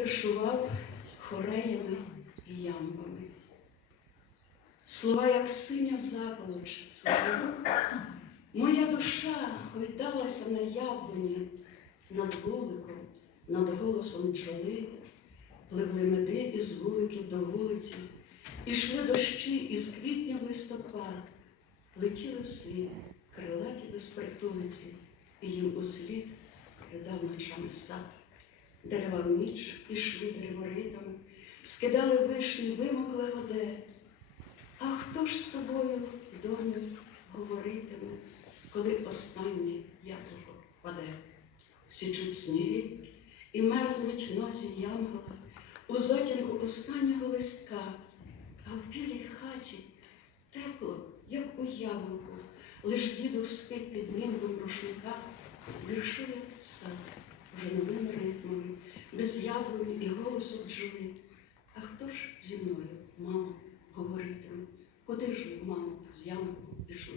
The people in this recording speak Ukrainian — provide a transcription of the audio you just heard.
віршував хореями і ямбами. Слова, як синя заполоч, цвіли. Моя душа гойдалася на яблуні, над вуликом, над голосом бджоли, пливли меди із вуликів до вулиці, ішли дощі із квітня в листопад, летіли вслід, крилаті безпритулиці, і їм услід ридав ночами сад. Дерева в ніч ішли древоритами, скидали вишні, вимокли годе. А хто ж з тобою, доню, говоритиме, коли останнє яблуко паде? Січуть сніги і мерзнуть нозі янгола у затінку останнього листка, а в білій хаті тепло, як у яблуку, лиш діду спить під німбом рушника, віршує сад вже ритмами, без яблуні і голосу чули. А хто ж зі мною, мамо, говоритиме? Куди ж, мамо, з ямою пішли?